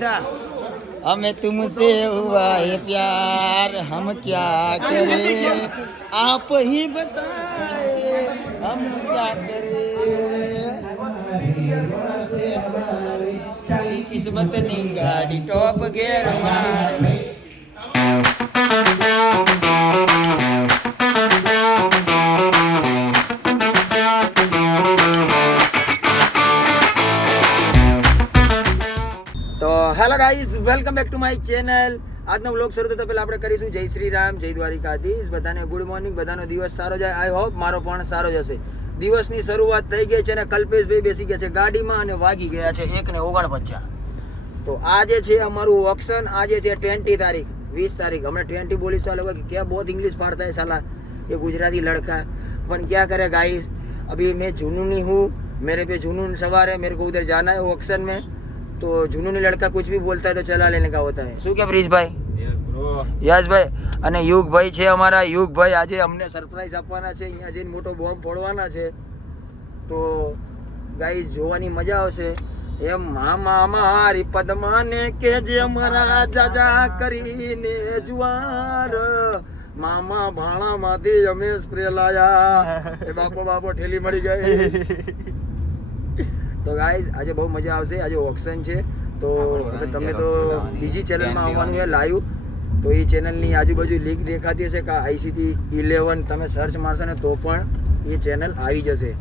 ऐसा हमें तुमसे हुआ है प्यार हम क्या करें आप ही बताए हम क्या करें हमारी किस्मत नहीं गाड़ी टॉप गियर मारे तो hello guys welcome back to my channel. આજનો વ્લોગ શરૂ થતા પહેલા આપણે કરીશું જય શ્રી રામ જય દ્વારિકાધીશ। બધાને ગુડ મોર્નિંગ, બધાનો દિવસ સારો જાય। આઈ હોપ મારો પણ સારો જશે। દિવસની શરૂઆત થઈ ગઈ છે અને કલ્પેશભાઈ બેસી ગયા છે ગાડીમાં અને વાગી ગયા છે 1:49। તો આજે છે અમારું ઓક્શન। આજે છે 20 તારીખ 20 तारीख। हमने 20 बोली तो लोग क्या बहुत इंग्लिश पढ़ता है साला ये गुजराती लड़का, पर क्या करे गाइस। अभी मैं जुनूनी हूँ, मेरे पे जुनून सवार है, मेरे को उधर जाना है ऑक्शन में। तो जुनूनी लड़का कुछ भी बोलता है तो चला लेने का होता है। શું કે પ્રીશભાઈ? યશભાઈ અને યુગભાઈ છે અમારા। યુગભાઈ આજે અમને સરપ્રાઈઝ આપવાના છે, અહીંયા જઈને મોટો બોમ્બ ફોડવાના છે। તો ગાઈસ જોવાની મજા આવશે। એમ મામા મારી પદ્માને કે જે અમારા જાજા કરીને જુવાર મામા ભાણામાંથી અમે સ્પ્રે લાયા એ બાપો બાપો ઠેલી મળી ગઈ। તો ગાઈઝ આજે બહુ મજા આવશે। આજે ઓક્શન છે તો હવે તમે તો બીજી ચેનલમાં આવવાનું છે લાઈવ। તો એ ચેનલની આજુબાજુ લિંક દેખાતી હશે કે ICT 11 તમે સર્ચ મારશો ને તો પણ એ ચેનલ આવી જશે।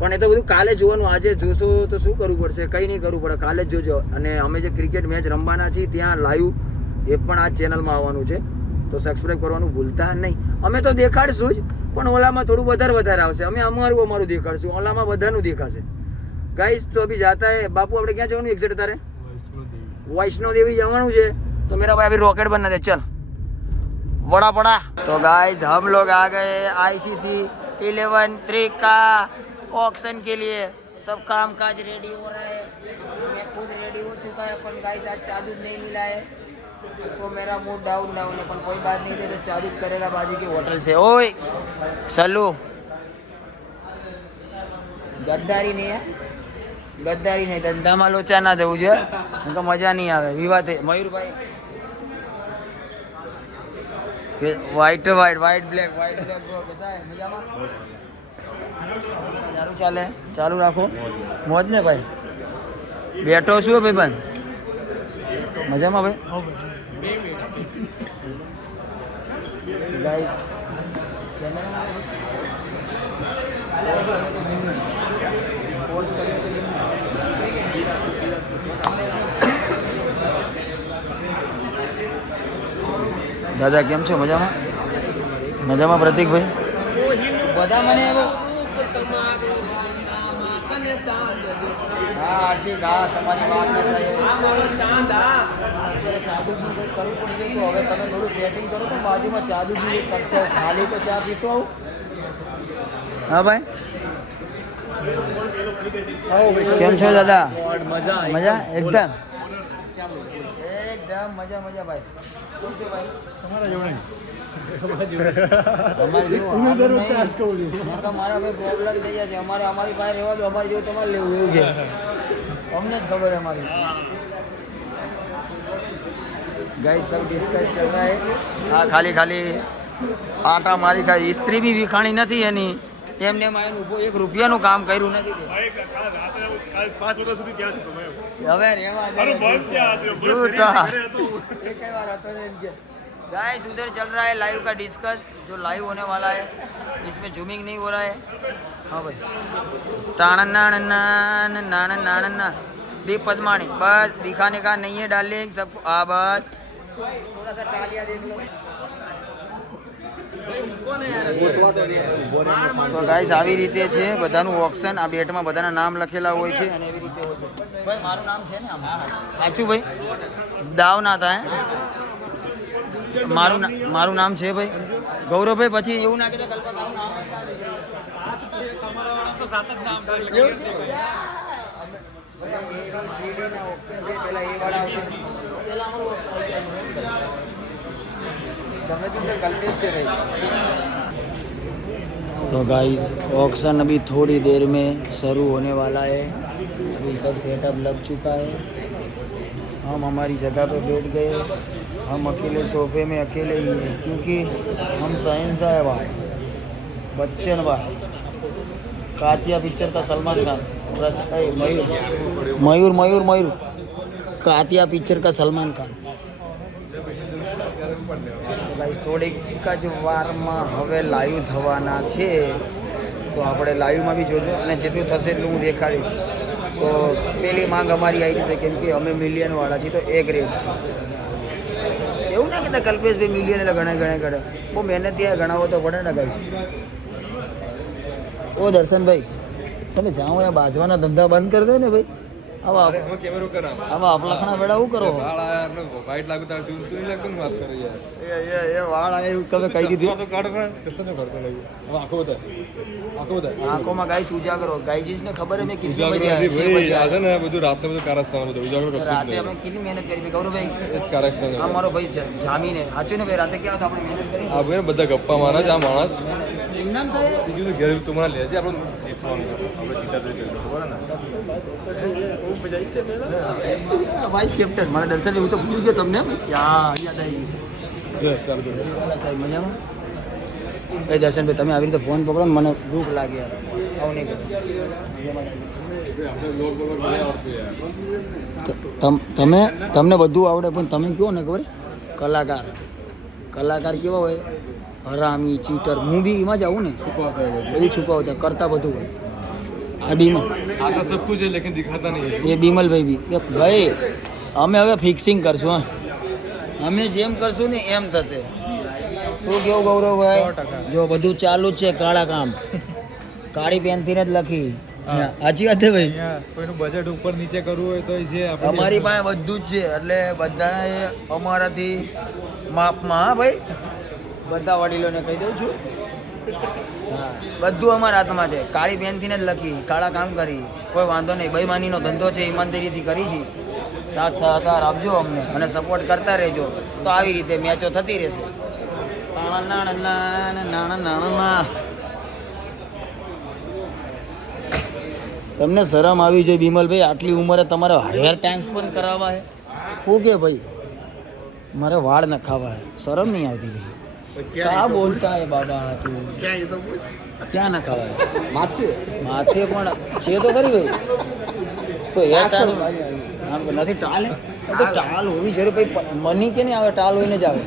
પણ એ તો બધું કાલે જોવાનું। આજે જોશો તો શું કરવું પડશે? કંઈ નહીં કરવું પડે, કાલે જ જોજો। અને અમે જે ક્રિકેટ મેચ રમવાના છીએ ત્યાં લાઈવ એ પણ આ ચેનલમાં આવવાનું છે, તો સબસ્ક્રાઈબ કરવાનું ભૂલતા નહીં। અમે તો દેખાડશું જ, પણ ઓલામાં થોડું વધારે આવશે। અમે અમારું દેખાડશું, ઓલામાં બધાનું દેખાશે। गाइस तो अभी जाता है बापू, अपने क्या जवान एग्जिट तारे वैष्णो देवी जवानू है। तो मेरा भाई अभी रॉकेट बनना दे, चल बड़ा बड़ा। तो गाइस हम लोग आ गए ICC 11 का ऑक्शन के लिए। सब काम काज रेडी हो रहा है, मैं खुद रेडी हो चुका है। अपन गाइस आज चादू नहीं मिला है तो मेरा मूड डाउन ना होने, पर कोई बात नहीं है, तो चादू करेगा बाजू की होटल से। ओए चलो गद्दारी नहीं है, गद्दारी नहीं, धंधाમાં લોચા ના જવું જોઈએ, તો મજા નહીં આવે। વિવાદ મયુરભાઈ વ્હાઈટ બ્લેક બ્રો કેસા હે? મજામાં? ચાલુ ચાલે, ચાલુ રાખો મોજ ને ભાઈ। બેઠો છું ભાઈ બંધ, મજામાં ભાઈ? ગાઈસ દાદા કેમ છો? મજામાં? મજામાં પ્રતિકભાઈ? બધા મને હા આશિક હા તમારી વાત ન થાય ચાંદ અત્યારે ચાદુનું કંઈક કરવું પડશે। તો હવે તમે થોડું સેટિંગ કરો તો બાજુમાં ચાદુ બી કરતો ખાલી તો ચા પીતો આવું। હા ભાઈ કેમ છો દાદા? મજા એકદમ મજા ભાઈ। કોણ છો ભાઈ? તમારા જોડે મારા ભાઈ પ્રોબ્લેમ થઈ જાય છે। અમારી પાસે રહેવા દો, અમારી જેવું તમારે લેવું એવું છે, અમને જ ખબર है हमारी। गाइस सब डिस्कस चल रहा है। हाँ खाली आटा मारी का इस्त्री भी विखाणी નથી એની, એમને માયનું ઉભો 1 રૂપિયાનું કામ કર્યું નથી। હવે રેવા દે। गाइस उधर चल रहा है लाइव का डिस्कस, जो लाइव होने वाला है, इसमें जूमिंग नहीं हो रहा है। हाँ भाई टाणना दीप पद्माणी बस दिखाने का नहीं है, डालें सबको। हाँ बस थोड़ा सा टालिया देख लो। તો ગાઈસ આવી રીતે છે બધાનું ઓક્શન। આ બેટમાં બધાના નામ લખેલા હોય છે અને એવી રીતે હોય છે। ભાઈ મારું નામ છે ને આમાં સાચું ભાઈ? દાવ ના થાય મારું નામ છે ભાઈ ગૌરવભાઈ। પછી એવું ના કહેતા કલ્પા તારું નામ તમારા વાળા તો સાત જ નામ એવું છે। ઓક્શન છે પહેલા એ વાળા આવશે, પહેલા અમારું तो गाइस ऑक्शन अभी थोड़ी देर में शुरू होने वाला है। अभी सब सेटअप लग चुका है। हम हमारी जगह पे बैठ गए, हम अकेले सोफे में अकेले ही हैं क्योंकि हम शहंशाह है भाई, बच्चन भाई। कातिया पिक्चर का सलमान खान, मयूर मयूर मयूर कातिया पिक्चर का सलमान खान। ગાઈસ થોડીક જ વારમાં હવે લાઈવ થવાના છે, તો આપણે લાઈવમાં બી જોજો અને જેટલું થશે એટલું હું દેખાડીશ. તો પેલી માંગ અમારી આવી જશે કેમ કે અમે મિલિયનવાળા છીએ, તો એક રેટ છે. એવું ના કહેતા કલ્પેશભાઈ મિલિયન એટલે ગણે બહુ મહેનતી ગણાવો તો પડે ને ગાઈસ. ઓ દર્શનભાઈ, તમે જાઓ અહીંયા બાજવાના ધંધા બંધ કરી દો ને ભાઈ. આવા અફલાખણા વેળા શું કરો? વાળ આયા એવું તમે કહી દીધું. આંખોમાં ગાઈસ ઉજાગરો. ગાઈજીસને ખબર મેં કેટલી બધી રાતે અમે કેટલી મહેનત કરી ગૌરવભાઈ. આ મારો ભાઈ જામીને સાચું ને ભાઈ, રાતે ક્યાં આપણે મહેનત કરી બધા ગપ્પા મારા જ આ માણસ એમ નામ થાય. બીજું ઘેર તમારા લે છે આપણે જીતવાનું વાઇસ કેપ્ટન મારા દર્શન એવું તો ભૂલી ગયો તમને. યાદ આવી ગયું સાહેબ. મજામાં ભાઈ દર્શનભાઈ, તમે આવી રીતે ફોન પકડો ને મને દુઃખ લાગે યાર. આવું નહીં કરો. તમને બધું આવડે પણ તમે કહો ને ખબર કલાકાર કેવા હોય? હરામી, ચીટર. હું બી એમાં જ આવું ને, બધું છુપાવતા કરતા બધું હોય. आता सब कुछ है लेकिन दिखाता नहीं है. ये બીમલભાઈ બી ભાઈ અમે હવે ફિક્સિંગ કરશું. હા, અમે જેમ કરશું ને એમ થશે. શું કેવું ગૌરવભાઈ? જો બધું ચાલુ જ છે, કાળા કામ કાળી પેનથી જ લખી. સાચી વાત છે ભાઈ. કોઈનું બજેટ ઉપર નીચે કરવું હોય તો છે અમારી પાસે બધું જ છે, એટલે બધાએ અમારાથી માપમાં. હા ભાઈ, બધા વડીલોને કહી દઉં છું. હા, બધું અમારા હાથમાં છે. કાળી પેનથી જ લખી, કાળા કામ કરી, કોઈ વાંધો નહીં. બેઈમાનીનો ધંધો છે, ઈમાનદારીથી કરી છે. સાથ સહકાર આપજો અમને અને સપોર્ટ કરતા રહેજો, તો આવી રીતે મેચો થતી રહેશે. તમને શરમ આવી જોઈએ બીમલભાઈ? આટલી ઉંમરે તમારે હેર ટ્રાન્સફર કરાવવા હે? શું કે ભાઈ, મારે વાળ નખાવા હે, શરમ નહીં આવતી ભાઈ? क्या बोलता है बाबा तू? क्या ये तो पूछ, क्या ना खावा है? माथे પણ છે તો ખરી ભાઈ. તો એ ટાલ નથી, ટાલ હે તો ટાલ હોવી જરૂર ભાઈ. મની કે નહીં આવે? ટાલ હોય ને જ આવે.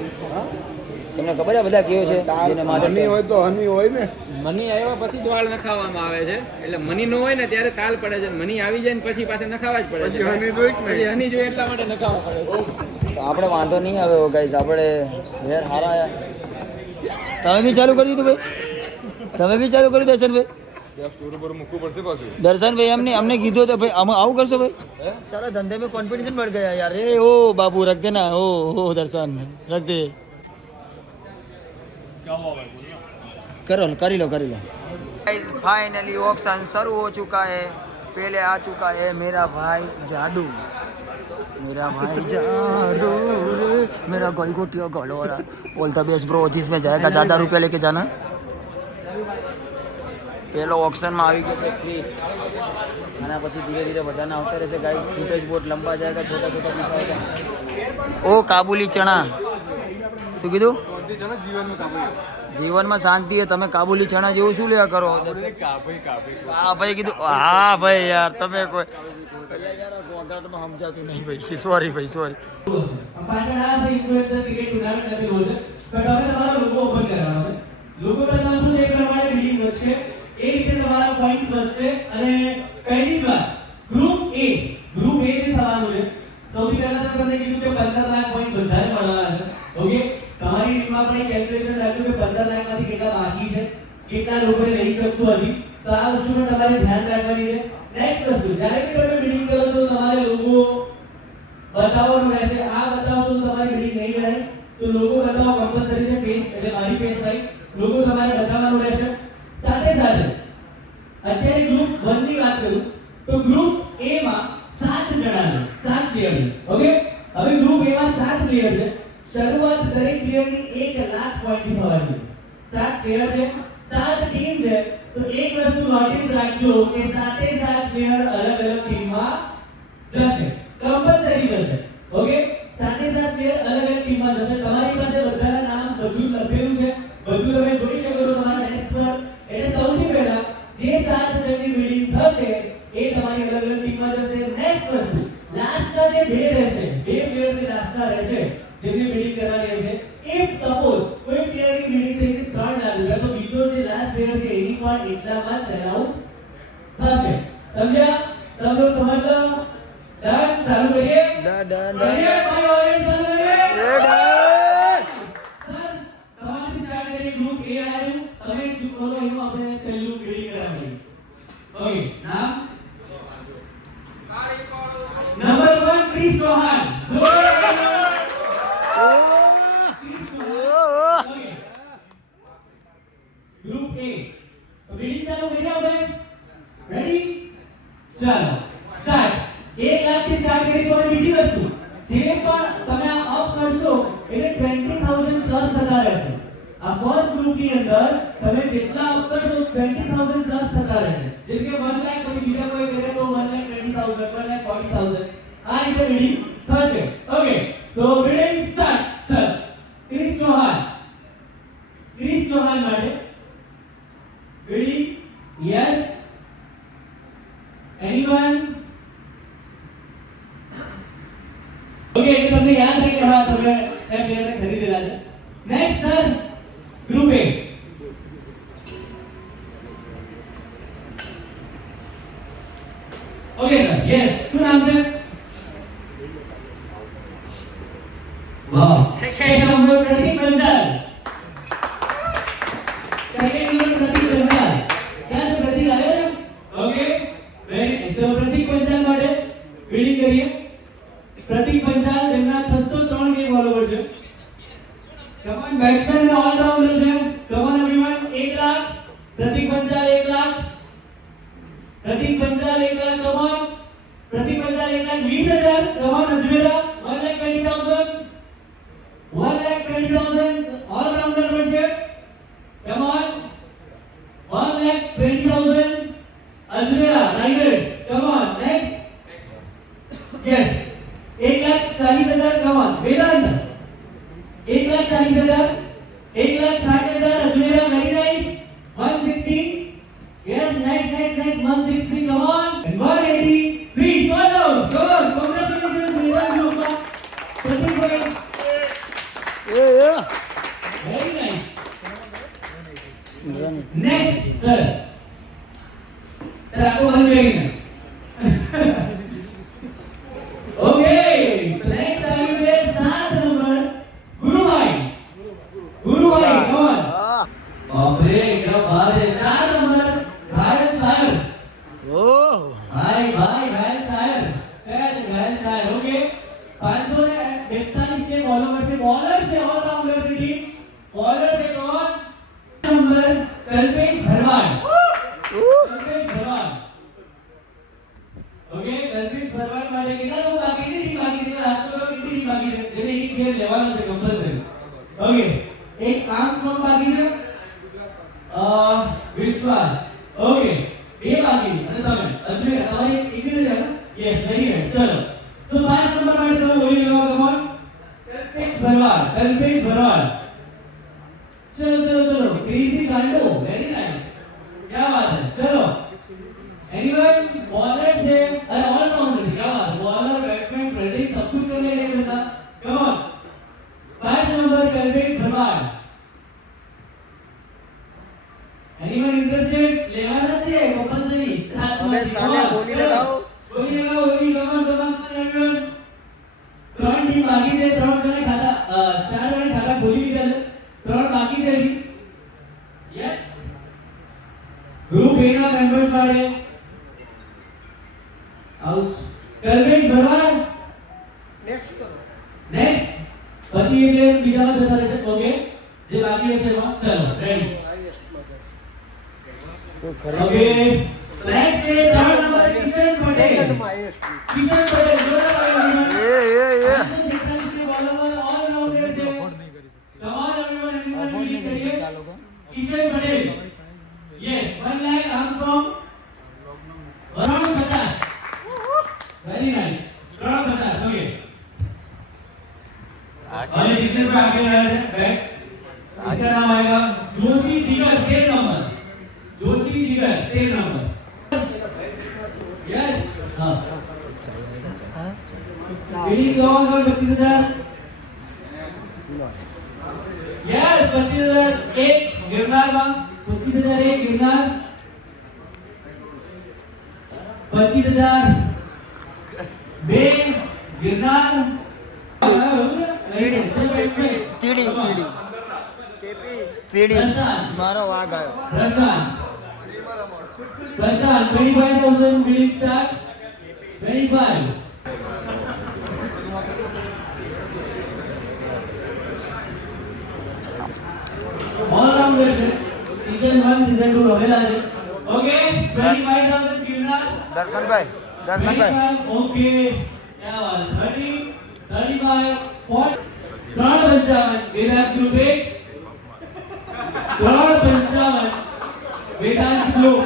તમને ખબર છે બધા કેવો છે? જેને માથે મની હોય તો હની હોય ને. મની આવ્યા પછી જ વાળ નખાવવામાં આવે છે. એટલે મની ન હોય ને ત્યારે તાલ પડે છે, મની આવી જાય ને પછી પાછા નખાવા જ પડે છે. પછી હની જોઈએ એટલા માટે નખાવા પડે. આપણે વાંધો નહીં આવે ગાઈસ, આપણે હેર હારા. તમે બી ચાલુ કરી દીધું ભાઈ? તમે બી ચાલુ કર્યું દર્શનભાઈ? સ્ટોર ઉપર મૂકવું પડશે પાછું. દર્શનભાઈ અમને કીધું તો ભાઈ અમે આવું કરશો ભાઈ? સારા ધંધે में कॉन्फिडेंस बढ़ गया यार. ए ओ बाबू रख देना. ओ दर्शन रख दे. कर लो गाइस, फाइनली ऑक्शन शुरू हो चुका है. पहले आ चुका है मेरा भाई जादू. मेरा गोल गोटिया गोल वाला बोलता बेस ब्रो, जिसमें जाएगा ज़्यादा रुपया लेके जाना. પહેલો ઓક્શનમાં આવી ગયો છે પ્લીઝ. આના પછી ધીરે ધીરે બધાના આવતા રહેશે ગાઈસ. ફૂટેજ बहुत लंबा जाएगा, छोटा छोटा दिखाएगा. ओ काबुली चना. શું કીધું? જીવનમાં શાંતિ હે. તમે કાબુલી ચણા જેવું શું લેવા કરો? હા ભાઈ કીધું. હા ભાઈ યાર, તમે કોઈ સમજાતું નહીં ભાઈ. સોરી ભાઈ, સોરી. લોકો કરતા શું છે પ્રમાણે બિલ્ડિંગ વધશે, એ રીતે તમારા પોઈન્ટ વધશે. અને પહેલી વાત ગ્રુપ એ જે થવાનું છે, સૌથી પહેલા તો તમને કીધું કે 15 લાખ પોઈન્ટ બધાને મળવાના છે. ઓકે, તમારી ટીમમાં પણ કેલ્ક્યુલેશન રાખ્યું કે 15 લાખમાંથી કેટલા બાકી છે, કેટલા લોકોને લઈ શકશું હજી. તો આ વસ્તુનું તમારે ધ્યાન રાખવાની છે. નેક્સ્ટ વસ્તુ, જ્યારે બી તમે બિલ્ડિંગ કરો છો તમારે લોકો બતાવવાનું રહેશે. આ બતાવશો તો તમારી બિલ્ડિંગ નહીં બને. તો લોકો બતાવો કમ્પલસરી છે. ફેસ એટલે મારી ફેસ રાઈટ લોકો તમારે બતાવવાનું રહેશે. સાથે સાથે અત્યારે ગ્રુપ 1 ની વાત કરું તો ગ્રુપ A માં 7 જણા છે, 7 પ્લેયર છે. ઓકે, હવે ગ્રુપ A માં 7 પ્લેયર છે. શરૂઆત દરેક પ્લેયરની 1 લાખ પોઈન્ટ થી થવાની છે. 7 પ્લેયર છે, 7 ટીમ છે. તો એક વસ્તુ નોટિસ રાખજો કે 7 પ્લેયર અલગ અલગ ટીમમાં જશે, કમ્પલસરી જશે. બે રહેશે, બે પ્લેયર જે લાસ્ટના રહેશે જેમની બિલ્ડિંગ કરવાની રહેશે, if suppose કોઈ પ્લેયરની બિલ્ડિંગ થઈ છે 3 લાખ રૂપિયા, તો બીજો જે લાસ્ટ પ્લેયર છે એની પણ એટલામાં જ સેલ આઉટ થશે. સમજ્યા? सब लोग समझ लो. डन? चालू करिए. करिए भाई, ऑडियंस चालू करिए. सर તમારી સ્ટાર્ટ કરી ગ્રુપ A આવ્યું, તમે ચૂપ કરો, એનું આપણે પહેલું બિલ્ડિંગ કરાવી. ઓકે, નામ નંબર 1 ક્રિસ ચૌહાણ. ग्रुप ए तो बिल्डिंग चालू કરી આપણે રેડી ચાલો સ્ટાર્ટ 1 લાખ થી સ્ટાર્ટ કરીશું અને બીજી વસ્તુ જે પણ તમે અપ કરશો એટલે 20000 પ્લસ થતા રહેશે આ ફર્સ્ટ ગ્રુપ ની અંદર તમે જેટલા અપ કરશો 20000 પ્લસ થતા રહેશે જેમ કે 1 લાખ પછી બીજા કોઈ કરે તો 1,20,000 1,40,000 આ રીતે બિલ્ડિંગ થશે ઓકે સો બિલ્ડિંગ સ્ટાર્ટ ચાલો ક્રિસ ચૌહાણ માટે ready yes anyone okay એટલે તમને યાદ રહે કે હા તમે એ પ્લેયરને ખરીદેલા છે next sir group A okay sir yes શું નામ છે વાહ સેકન્ડ નંબર પ્રતીક બંજાર सेकंड नंबर प्रतीक पंचाल क्या से प्रतीक आया ओके वेरी सो प्रतीक पंचाल માટે બિલ્ડિંગ કરીએ પ્રતીક પંચાલ જેમના 603 કે ફોલોવર છે કમન બેટ્સમેન અને ઓલરાઉન્ડર છે કમન એવરીવન 1 લાખ પ્રતીક પંચાલ 1 લાખ પ્રતીક પંચાલ 1 લાખ કમન પ્રતીક પંચાલ 1,20,000 કમન અજમેરા 1,20,000 ઓલરાઉન્ડર પણ છે Come on. 1,20,000. Ajmera Tigers. Come on. Next. Yes. 1,40,000. Come on. Vedant. 1,40,000. 1,60,000. Ajmera. Very nice. 160. Yes. Nice. 160. Come on. And 180. Please. One down. Come on. Congratulations. Vedant Gupta. 30 points. Very nice. Next sir आपको बंद करेंगे okay तो next आगे है 7 number गुरु भाई कौन बाप रे क्या बात है 4 नंबर घायल शायर भाई घायल शायर ओके 543 के फॉलोवर से बॉलर से ऑलराउंडर से टीम बॉलर से कौन नंबर कल्पेश भरवाड़ ओके कल्पेश भरवाड़ માટે કેટલા લોકો બાકી છે ટીમ બાકી છે આપ લોકો કેટલી ટીમ બાકી છે જેને એક પ્લેયર લેવાનો છે કમ્પલસરી ઓકે એક આર્મસ્ટ્રોંગ બાકી છે વિશ્વાસ ઓકે બે બાકી અને તમે અજમેર તમારી એક જ છે ને યસ વેરી નાઈસ ચલો સો 5 નંબર માટે તમે બોલી લો કમ ઓન કલ્પેશ ભરવાડ चलो क्रेजी गांडो वेरी नाइस क्या बात है चलो एनीवन बॉलर से अरे ऑलराउंडर क्या बात है बॉलर बैट्समैन फील्डिंग सब कुछ कर ले बंदा come on 5 number Kalpesh Bharwad anyone interested लेवाना છે कंपल्सरी હવે સાલે બોલી લગાવો કમ ऑन एवरीवन 3 ટીમ બાકી છે 3 જણે ખાતા 4 જણે ખાતા ખોલી લીધા છે 3 બાકી છે યસ ગ્રુપ A ના મેમ્બર્સ માટે આઉટ કલ્પેશ ભરવાડ નેક્સ્ટ પછી એટલે બીજામાં જતા રહેશે ઓકે જે બાકી હશે એમાં ચલો રેડી ઓકે નેક્સ્ટ છે 3 number Kishan Patel Kishan Patel yes 1 lakh Armstrong 150 very nice 150 okay और जितने पे आगे रहा है बैक इसका नाम आएगा जोशी जिगर 13 नंबर यस हां बिल्डिंग कौन 25,000 यस 25,000 एक गिरनार में 25,000 एक गिरनार 25,000 बे गिरनार તીડી મારો વાઘ આવ્યો. प्रशांत 25,000 bidding start 25 all round season 1 season 2 रहेला છે ओके 25,000 गिरनार દર્શનભાઈ ओके क्या बात 30 35 40 355 वेदांत ग्रुप 355 वेदांत ग्रुप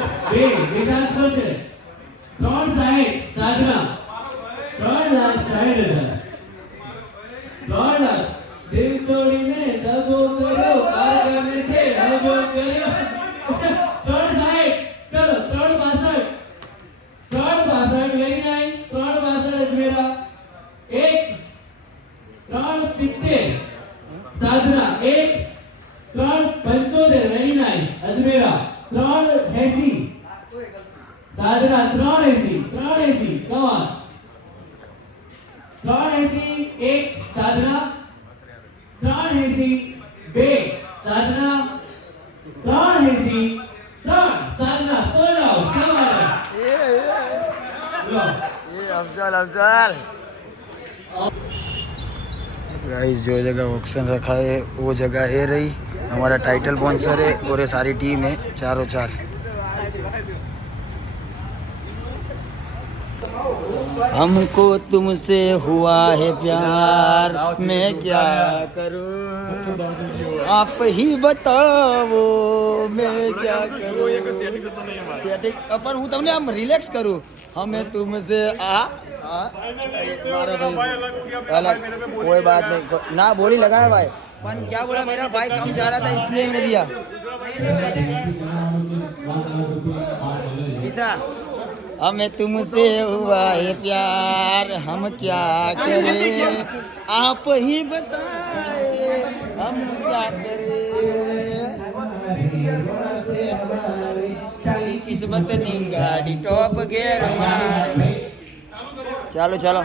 वेदांत પાસે 360 સાધના 360,000 3 દિલ તોડીને દગો કર્યો કારગરને છે દગો કર્યો 360 ચલો 362 very nice 362 Ajmera 1 370 Sadhana 1 375 very nice Ajmera 380 Sadhana 380 come on 380 एक साधना 380 बे साधना 380 साधना 16 कम ऑन ये अफजल गाइस जो जगह ऑक्शन रखा है वो जगह है रही हमारा टाइटल स्पॉन्सर है और ये सारी टीम है चारों चार. हमको तुमसे हुआ है प्यार मैं क्या करूं आप ही बताओ मैं क्या करूं सेटिंग अपन હું તમને આમ રિલેક્સ કરું हमें तुमसे मारा भाई अलग कोई बात नहीं ना बोली लगाया भाई पर क्या बोला मेरा भाई कम जा रहा था इसलिए मैंने दिया किसा हमें तुमसे हुआ है प्यार हम क्या करें आप ही बताए हम क्या करें हमारी किस्मत नहीं गाड़ी टॉप गियर मारे चलो चलो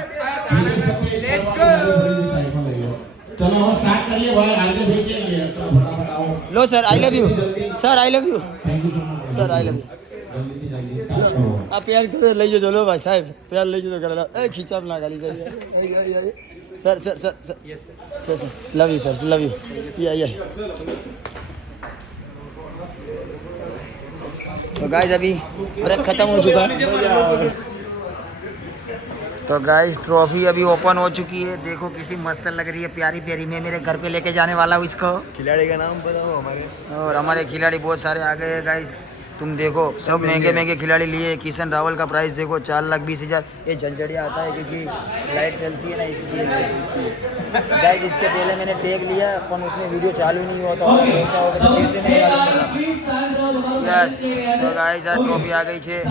लेट्स गो चलो स्टार्ट करिए भाई आगे भेजिए चलो फटाफट आओ लो sir I love you sir I love you thank you so much sir I love you आप प्यार करो लई जो लो भाई साहब प्यार लई जो कर लो ए खिंचाव ना गाली जाइए sir sir sir sir yes sir sir love you sir love you या तो गाइस अभी ब्रेक खत्म हो चुका है तो गाइस ट्रॉफी अभी ओपन हो चुकी है देखो किसी मस्त लग रही है प्यारी प्यारी मैं मेरे घर पे लेके जाने वाला हूँ इसको खिलाड़ी का नाम बताओ हमारे और हमारे खिलाड़ी बहुत सारे आ गए हैं गाइस तुम देखो सब महंगे महंगे खिलाड़ी लिए किशन रावल का प्राइस देखो 4,20,000 ये झंझड़िया आता है क्योंकि लाइट चलती है ना इसके लिए गाइस इसके पहले मैंने टैग लिया अपन उसमें वीडियो चालू नहीं हुआ था पहुंचा होगा तो फिर से मैं चालू करा यस तो गाइस आ ट्रॉफी आ गई है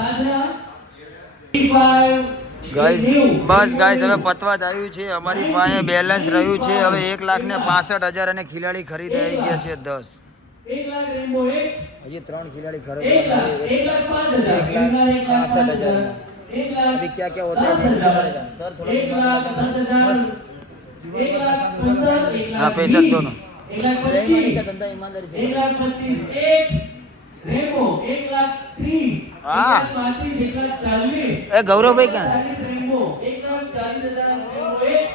गाइस बस गाइस હવે પતવા જ આવ્યું છે અમારી પાસે બેલેન્સ રહ્યું છે હવે 1,65,000 અને ખિલાડી ખરીદાઈ ગયા છે 10 1 लाख रेनबो एक ये 3 खिलाड़ी खरीदना है 1,65,000 अभी क्या क्या होता है देखना पड़ेगा सर थोड़ा 1,10,000 1,15,000 हाँ पैसा दोनों 1,25,000 का धंधा ईमानदारी से 1,25,000 एक रेनबो 1,30,000 हाँ 1,35,000 ए गौरव भाई कहाँ 1,40,000 रेनबो 1,40,000 रेनबो एक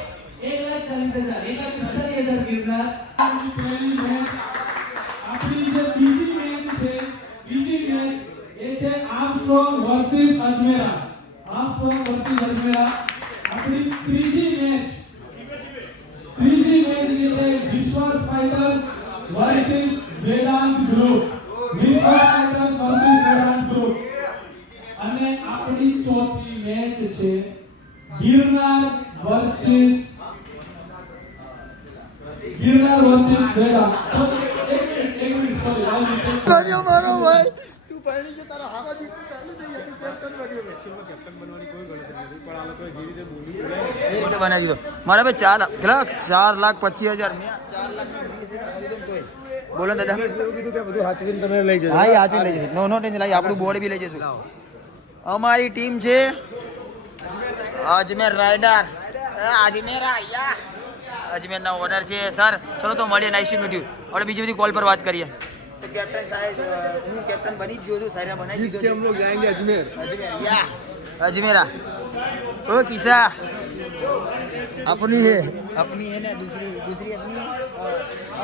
1,40,000 1,45,000 गिरनार આપણી જે બીજી મેચ છે એ છે Armstrong versus Ajmera Armstrong versus Ajmera આપણી ત્રીજી મેચ જે છે વિશ્વાસ ફાઇટર્સ વર્સિસ વેદાંત ગ્રુપ વિશ્વાસ ફાઇટર્સ વર્સિસ વેદાંત ગ્રુપ અને આપણી ચોથી મેચ છે ગિરનાર વર્સિસ वेदांत एक मिनट सॉरी मारो भाई तू એ રીતે બનાવી દીધો મારા ભાઈ 4,25,000 મેં 4,20,000 બોલો ને દાદા હા એ હાથવીને લઈ જશે નો ટેન્શન લાવી આપણું બોર્ડ બી લઈ જશું અમારી ટીમ છે અજમેર રાઇડર અજમેરના ઓનર છે સર ચલો તો મળીએ નાઇસ ટુ મીટ યુ આપણે બીજી બધી કોલ પર વાત કરીએ तो कैप्टन साहब હું कैप्टन बनी गयो છું સાયરા બનાવી દીધો हम लोग जाएंगे अजमेर अजमेरा ओ किसा अपनी है ना दूसरी अपनी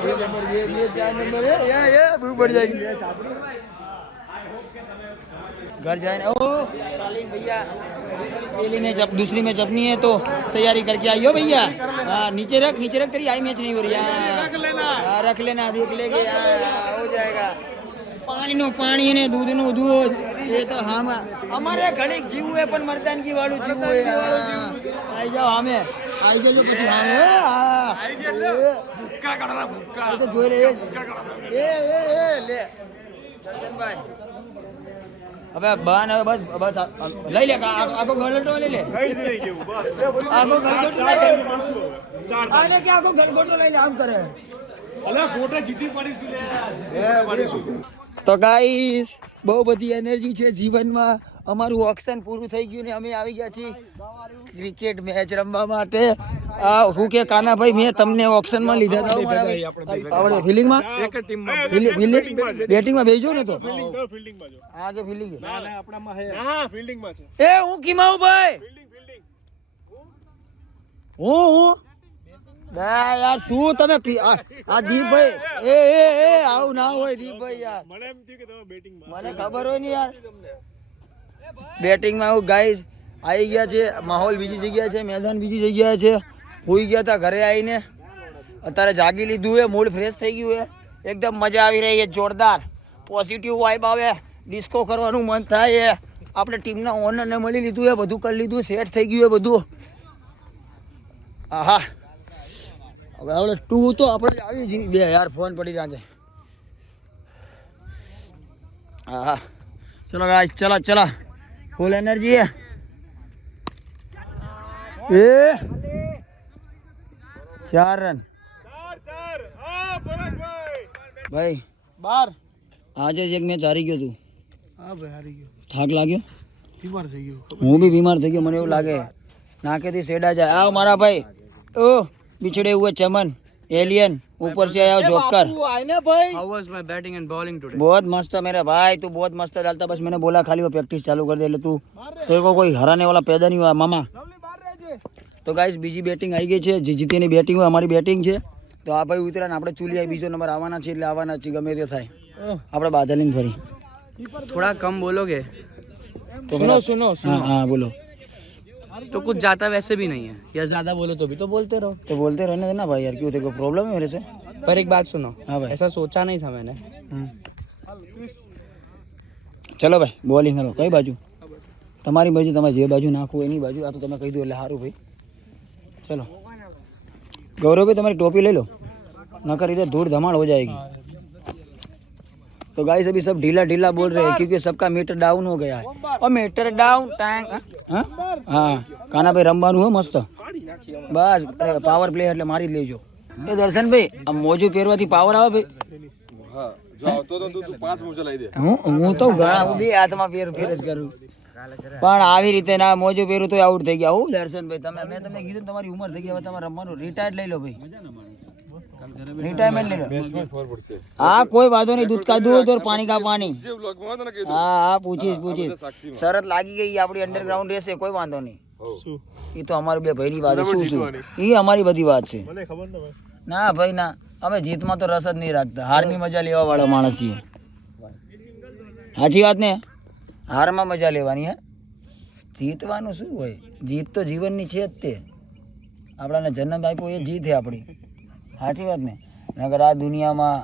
ये नंबर ये 4 नंबर है ये भूख बढ़ जाएगी घर जाए ओ कालिंग भैया दूसरी मैच अपनी है तो तैयारी करके आइयो भैया हाँ नीचे रख तेरी आई मैच नहीं हो रही रख लेना देख लेंगे हो जाएगा पानी ने दूध નું दूध ये तो हम हमारे घड़ीक जीव है पण मर्दानगी वाળું जीव है आई जाओ हमें आई जाओ પછી हमें आई जाओ ભૂક્કા કાઢના ભૂક્કા તો જોઈ લે એ લે દર્શન ભાઈ अबे बान है बस ले ले आको गलटो ले ले आको गलटो ले ले आने क्या आको गलटो ले ले हम करे अरे फोटो जीती पड़ी सी ले तो गाइस બહુ બધી એનર્જી છે જીવનમાં અમારું ઓક્શન પૂરું થઈ ગયું ને અમે આવી ગયા છીએ ક્રિકેટ મેચ રમવા માટે હું કે કાનાભાઈ મેં તમને ઓક્શનમાં લીધા હતા મારા ભાઈ આપણે ફિલ્ડિંગમાં એક ટીમમાં બેટિંગમાં બેસજો ને તો ફિલ્ડિંગમાં જો હા કે ફિલ્ડિંગ ના ના આપણામાં છે હા ફિલ્ડિંગમાં છે એ હું કીમાઉ ભાઈ ફિલ્ડિંગ હું ના યાર શું તમે આ દીપભાઈ એ આવું ના હોય દીપભાઈ યાર મને એમ થયું કે તમે બેટિંગમાં મને ખબર હોય ને યાર બેટિંગમાં આવું ગાઈસ આવી ગયા છે માહોલ બીજી જગ્યાએ છે મેદાન બીજી જગ્યાએ છે હોઈ ગયા હતા ઘરે આવીને અત્યારે જાગી લીધું છે મૂડ ફ્રેશ થઈ ગયું છે એકદમ મજા આવી રહી છે જોરદાર પોઝિટિવ વાઇબ આવે ડિસ્કો કરવાનું મન થાય છે આપણે ટીમના ઓનરને મળી લીધું છે બધું કરી લીધું સેટ થઈ ગયું છે બધું આહા હવે આપણે 2 તો આપણે આવી જ બે યાર ફોન પડી રહ્યા છે હા ચલો ગાઈસ ચલા ફૂલ એનર્જી है ए 4 रन भाई 12 આજે જ એક મેચ હારી ગયો તું હા ભાઈ હારી ગયો થાક લાગ્યો બીમાર થઈ ગયો હું भी बीमार થઈ ગયો મને એવું લાગે નાકેથી સેડા જાય આવ મારા ભાઈ ओ बिछड़े हुए चमन एलियन ऊपर से आया joker how was my batting and bowling today बहुत मस्त है मेरा भाई तू बहुत मस्त डालता बस मैंने बोला खाली वो प्रैक्टिस चालू कर दे ले तू तेरे को कोई हराने वाला पैदा नहीं हुआ मामा तो गाइस बीजी बैटिंग आई गई है जीतीनी बैटिंग हुई हमारी बैटिंग है तो आ भाई उतरा ने આપણે ચૂલિયા બીજો નંબર આવવાના છે એટલે આવવાના છે ગમે તે થાય આપણે બાદલિંગ ફરી थोड़ा कम बोलोगे तो सुनो हां बोलो तो कुछ जाता वैसे भी नहीं है या ज्यादा बोलो तो भी तो बोलते रहने देना भाई यार क्यों तेरे को प्रॉब्लम है मेरे से पर एक बात सुनो हाँ भाई ऐसा सोचा नहीं था मैंने चलो भाई बॉलिंग करो कई बाजू તમારી બાજુ તમે જે બાજુ નાખો એની બાજુ આ તો તમે કહી દો એટલે સારું ભાઈ चलो गौरव भाई तुम्हारी टोपी ले लो नकर इधर धूल धमाल हो जाएगी तो गाइस अभी सब ढीला बोल रहे हैं क्योंकि सबका मीटर डाउन हो गया है और मीटर डाउन टैंक हाँ काना भाई रमવાનું હો મસ્ત બસ પાવર પ્લે એટલે મારી જ લેજો એ દર્શન ભાઈ આ મોજું પહેરવાથી પાવર આવે ભાઈ હા જો આવતો તો તું 5 મોજા લઈ દે હું તો ઘણા બધી હાથમાં ફેર જ કરું પણ આવી રીતે ના મોજું પહેરું તો આઉટ થઈ ગયા હું દર્શન ભાઈ તમે મેં તમને કીધું તમારી ઉંમર થઈ ગઈ હવે તમારે રમવાનું રિટાયર્ડ લઈ લો ભાઈ रिटायरमेंट ले लो हाँ कोई बात नहीं दूध का दूध और पानी का पानी हाँ पूछिए शरत लागी गई આપણી અંડરગ્રાઉન્ડ રહેશે કોઈ વાંધો નહીં એ તો અમારી બે ભાઈની વાત છે શું એ અમારી બધી વાત છે મને ખબર ન ભાઈ ના ભાઈ ના અમે જીતમાં તો રસ જ નહીં રાખતા હારની મજા લેવા વાળા માણસ છીએ સાચી વાત ને હારમાં મજા લેવાની હે જીતવાનું શું હોય જીત તો જીવનની છે જ તે આપણાને જન્મ આપ્યો એ જીત છે આપણી સાચી વાત ને નગર આ દુનિયામાં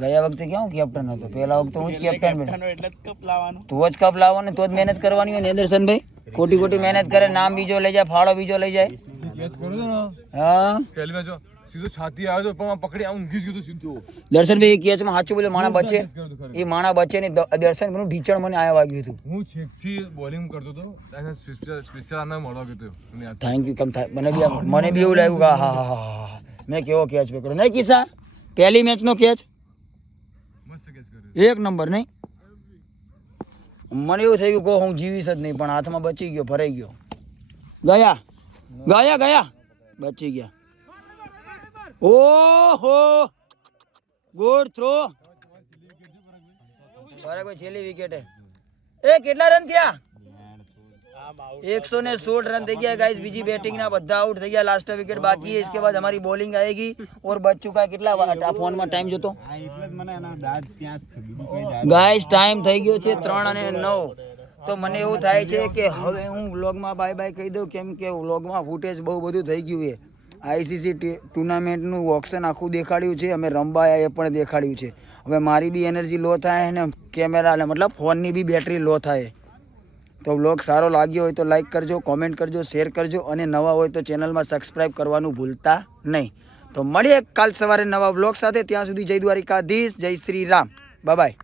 ગયા વખતે ક્યાં કેપ્ટન હતો પહેલા વખતે હું જ કેપ્ટન બન્યો એટલે જ કપ લાવવાનો તો જ કપ લાવવાનો તો જ મહેનત કરવાની હોય નિદર્શન ભાઈ ખોટી મહેનત કરે નામ બીજો લઈ જાય ફાળો બીજો લઈ જાય હા પહેલી મેચ સીધો છાતી આવ્યો તો પણ પકડી આમ ઊંઘી ગયો તો સીધો. દર્શનભાઈ એ કેચમાં સાચું બોલે માણા બચે એ માણા બચે ને દર્શનભાઈનું ઢીચણ મને આયા વાગ્યું હતું. હું છેકથી બોલિંગ કરતો હતો અને સ્પેશિયલ આને મળવા ગયો હતો. થેન્ક યુ કમ થાય મને બી એવું લાગ્યું કે હા હા હા મેં કેવો કેચ પકડ્યો નહીં કિસ્સા પહેલી મેચનો કેચ મસ્ત કેચ કર્યો. એક નંબર નહીં મને એવું થઈ ગયું કહો હું જીવીશ જ નહીં પણ હાથમાં બચી ગયો ભરાઈ ગયો ગયા બચી ગયા. ઓહો ગુડ થ્રો બરાબર છેલ્લી વિકેટે એ કેટલા રન થયા 116 रन થઈ ગયા गाइस બીજી બેટિંગ ના બધા આઉટ થઈ ગયા લાસ્ટ વિકેટ બાકી है इसके बाद हमारी बॉलिंग आएगी और बच चुका है કેટલા ફોન માં ટાઈમ જોતો गाइस ટાઈમ થઈ ગયો છે 3 અને 9 તો મને એવું થાય છે કે હવે હું વ્લોગમાં બાય બાય કહી દઉં કેમ કે વ્લોગમાં ફૂટેજ બહુ બધું થઈ ગયું છે આઈસીસી ટુર્નામેન્ટનું ઓક્શન આખું દેખાડ્યું છે અમે રમવા એ પણ દેખાડ્યું છે હવે મારી બી એનર્જી લો થાય ને કેમેરા મતલબ ફોનની બી બેટરી લો થાય તો વ્લોગ સારો લાગ્યો હોય તો લાઈક કરજો કોમેન્ટ કરજો શેર કરજો અને નવા હોય તો ચેનલમાં સબસ્ક્રાઈબ કરવાનું ભૂલતા નહીં તો મળીએ કાલ સવારે નવા વ્લોગ સાથે ત્યાં સુધી જય દ્વારિકાધીશ જય શ્રી રામ બાય બાય.